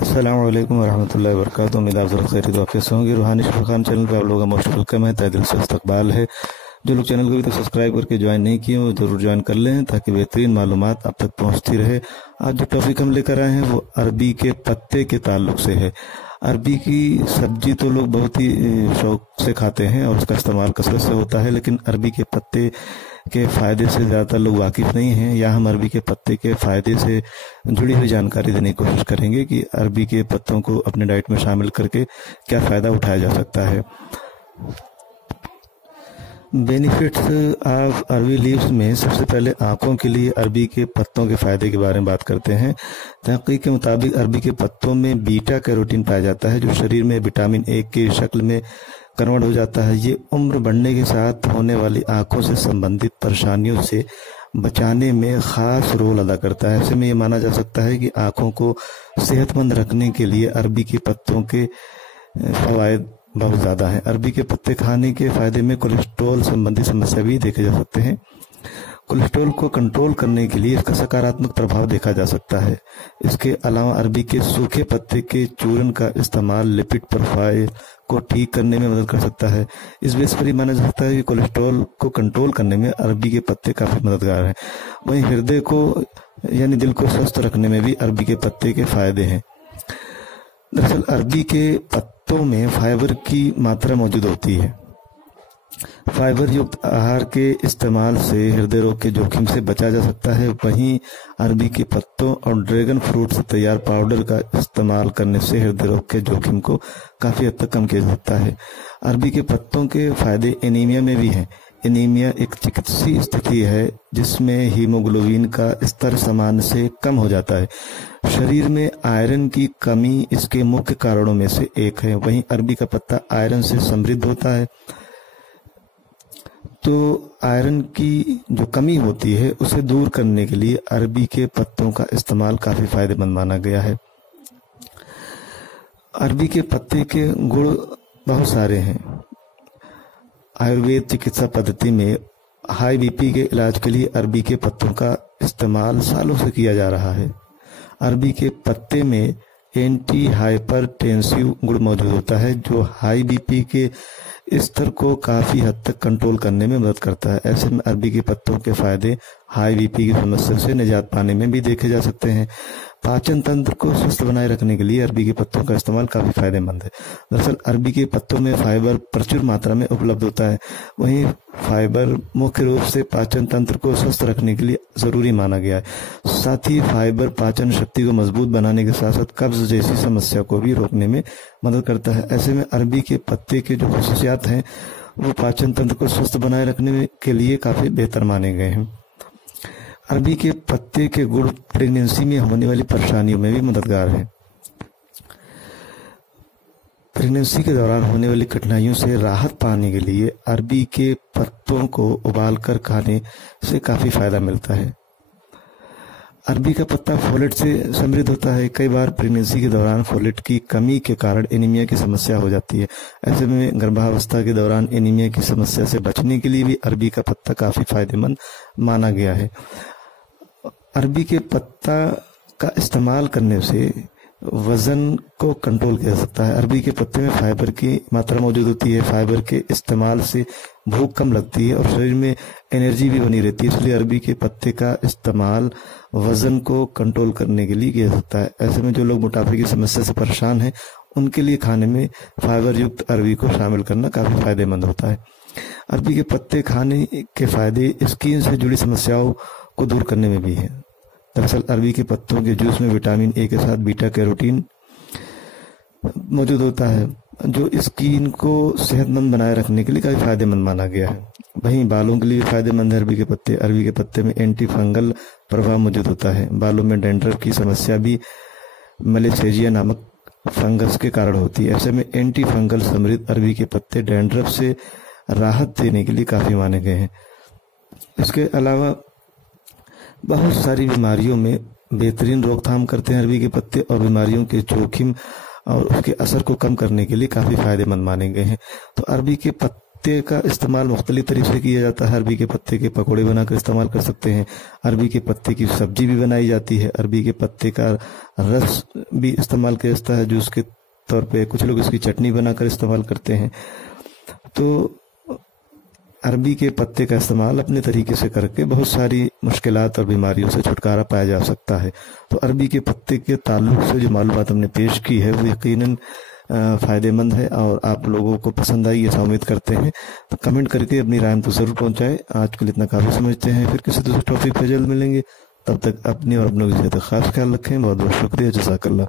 अस्सलाम वालेकुम वरहमतुल्लाहि वबरकातुहू। उम्मीद आप सब खैरियत वाक़ई से होंगे। रूहानी फरकान चैनल पे आप लोगों का मोस्ट वेलकम है, तहे दिल से इस्तकबाल है। जो लोग चैनल को अभी तक सब्सक्राइब करके ज्वाइन नहीं किए वो जरूर ज्वाइन कर लें ताकि बेहतरीन मालूमात आप तक पहुंचती रहे। आज जो टॉपिक हम लेकर आए हैं वो अरबी के पत्ते के ताल्लुक से है। अरबी की सब्जी तो लोग बहुत ही शौक से खाते हैं और उसका इस्तेमाल कसरत से होता है, लेकिन अरबी के पत्ते के फायदे से ज़्यादातर लोग वाकिफ नहीं हैं। या हम अरबी के पत्ते के फायदे से जुड़ी हुई जानकारी देने की कोशिश करेंगे कि अरबी के पत्तों को अपने डाइट में शामिल करके क्या फ़ायदा उठाया जा सकता है। बेनिफिट्स ऑफ अरबी लीव्स में सबसे पहले आंखों के लिए अरबी के पत्तों के फायदे के बारे में बात करते हैं। तहकीक के मुताबिक अरबी के पत्तों में बीटा कैरोटीन पाया जाता है जो शरीर में विटामिन ए की शक्ल में कन्वर्ट हो जाता है। ये उम्र बढ़ने के साथ होने वाली आंखों से संबंधित परेशानियों से बचाने में खास रोल अदा करता है। ऐसे में ये माना जा सकता है कि आंखों को सेहतमंद रखने के लिए अरबी के पत्तों के फवायद बहुत ज़्यादा है। अरबी के पत्ते खाने के फायदे में कोलेस्ट्रॉल संबंधी समस्या भी देखे जा सकते हैं। कोलेस्ट्रॉल को कंट्रोल करने के लिए इसका सकारात्मक प्रभाव देखा जा सकता है। इसके अलावा अरबी के सूखे पत्ते के चूर्ण का इस्तेमाल लिपिड प्रोफाइल को ठीक करने में मदद कर सकता है। इस बेस पर ही माना जा सकता है कि कोलेस्ट्रॉल को कंट्रोल करने में अरबी के पत्ते काफ़ी मददगार हैं। वहीं हृदय को यानी दिल को स्वस्थ रखने में भी अरबी के पत्ते के फायदे हैं। दरअसल अरबी के पत्तों में फाइबर की मात्रा मौजूद होती है। फाइबर युक्त आहार के इस्तेमाल से हृदय रोग के जोखिम से बचा जा सकता है। वहीं अरबी के पत्तों और ड्रैगन फ्रूट से तैयार पाउडर का इस्तेमाल करने से हृदय रोग के जोखिम को काफ़ी हद तक कम किया जा सकता है। अरबी के पत्तों के फायदे एनीमिया में भी हैं। एनीमिया एक चिकित्सीय स्थिति है जिसमें हीमोग्लोबिन का स्तर सामान्य से कम हो जाता है। शरीर में आयरन की कमी इसके मुख्य कारणों में से एक है। वहीं अरबी का पत्ता आयरन से समृद्ध होता है, तो आयरन की जो कमी होती है उसे दूर करने के लिए अरबी के पत्तों का इस्तेमाल काफ़ी फायदेमंद माना गया है। अरबी के पत्ते के गुण बहुत सारे हैं। आयुर्वेद चिकित्सा पद्धति में हाई बीपी के इलाज के लिए अरबी के पत्तों का इस्तेमाल सालों से किया जा रहा है। अरबी के पत्ते में एंटी हाइपरटेंसिव गुण मौजूद होता है जो हाई बीपी के स्तर को काफ़ी हद तक कंट्रोल करने में मदद करता है। ऐसे में अरबी के पत्तों के फायदे हाई बीपी की समस्या से निजात पाने में भी देखे जा सकते हैं। पाचन तंत्र को स्वस्थ बनाए रखने के लिए अरबी के पत्तों का इस्तेमाल काफ़ी फायदेमंद है। दरअसल अरबी के पत्तों में फाइबर प्रचुर मात्रा में उपलब्ध होता है। वहीं फाइबर मुख्य रूप से पाचन तंत्र को स्वस्थ रखने के लिए ज़रूरी माना गया है। साथ ही फाइबर पाचन शक्ति को मजबूत बनाने के साथ साथ कब्ज जैसी समस्या को भी रोकने में मदद करता है। ऐसे में अरबी के पत्ते के जो खसूसियात हैं वो पाचन तंत्र को स्वस्थ बनाए रखने के लिए काफ़ी बेहतर माने गए हैं। अरबी के पत्ते के गुण प्रेगनेंसी में होने वाली परेशानियों में भी मददगार है। प्रेगनेंसी के दौरान होने वाली कठिनाइयों से राहत पाने के लिए अरबी के पत्तों को उबालकर खाने से काफ़ी फायदा मिलता है। अरबी का पत्ता फोलेट से समृद्ध होता है। कई बार प्रेगनेंसी के दौरान फोलेट की कमी के कारण एनीमिया की समस्या हो जाती है। ऐसे में गर्भावस्था के दौरान एनीमिया की समस्या से बचने के लिए भी अरबी का पत्ता काफ़ी फायदेमंद माना गया है। अरबी के पत्ता का इस्तेमाल करने से वज़न को कंट्रोल किया जा सकता है। अरबी के पत्ते में फाइबर की मात्रा मौजूद होती है। फाइबर के इस्तेमाल से भूख कम लगती है और शरीर में एनर्जी भी बनी रहती है। इसलिए अरबी के पत्ते का इस्तेमाल वज़न को कंट्रोल करने के लिए किया जा सकता है। ऐसे में जो लोग मोटापे की समस्या से परेशान हैं उनके लिए खाने में फाइबर युक्त अरबी को शामिल करना काफ़ी फायदेमंद होता है। अरबी के पत्ते खाने के फायदे स्किन से जुड़ी समस्याओं को दूर करने में भी है। दरअसल अरबी के पत्तों के जूस में विटामिन ए के साथ बीटा कैरोटीन मौजूद होता है जो स्किन को सेहतमंद बनाए रखने के लिए काफ़ी फायदेमंद माना गया है। वहीं बालों के लिए फायदेमंद है अरबी के पत्ते। अरबी के पत्ते में एंटी फंगल प्रभाव मौजूद होता है। बालों में डैंड्रफ की समस्या भी मेलेसेजिया नामक फंगस के कारण होती है। ऐसे में एंटी फंगल समृद्ध अरबी के पत्ते डैंड्रफ से राहत देने के लिए काफ़ी माने गए हैं। इसके अलावा बहुत सारी बीमारियों में बेहतरीन रोकथाम करते हैं अरबी के पत्ते और बीमारियों के जोखिम और उसके असर को कम करने के लिए काफ़ी फायदेमंद माने गए हैं। तो अरबी के पत्ते का इस्तेमाल मुख्तलिफ तरीके से किया जाता है। अरबी के पत्ते के पकौड़े बनाकर इस्तेमाल कर सकते हैं, अरबी के पत्ते की सब्जी भी बनाई जाती है, अरबी के पत्ते का रस भी इस्तेमाल किया जाता है जूस के तौर पे, कुछ लोग इसकी चटनी बनाकर इस्तेमाल करते हैं। तो अरबी के पत्ते का इस्तेमाल अपने तरीके से करके बहुत सारी मुश्किलात और बीमारियों से छुटकारा पाया जा सकता है। तो अरबी के पत्ते के ताल्लुक से जो मालूमात हमने पेश की है वो यकीनन फ़ायदेमंद है और आप लोगों को पसंद आई ऐसा उम्मीद करते हैं। तो कमेंट करके अपनी राय तो ज़रूर पहुंचाएं। आज के लिए इतना काफ़ी समझते हैं, फिर किसी दूसरे टॉपिक पर जल्द मिलेंगे। तब तक अपनी और अपनों की सेहत का खास ख्याल रखें। बहुत बहुत शुक्रिया, जज़ाकल्लाह।